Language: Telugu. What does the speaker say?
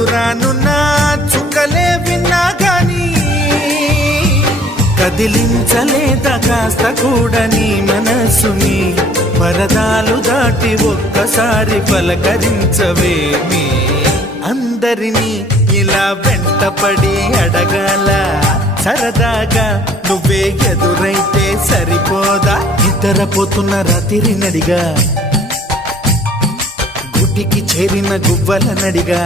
దూరానున్న చుక్కలే విన్నా గాని కదిలించలేదా కాస్త కూడా నీ మనసుని పరదాలు దాటి ఒక్కసారి పలకరించవేమి అందరినీ ఇలా వెంటపడి అడగాల సరదాగా నువ్వే ఎదురైతే సరిపోదా నిద్రపోతున్న రాత్రి నడిగా గుడికి చేరిన గువ్వల నడిగా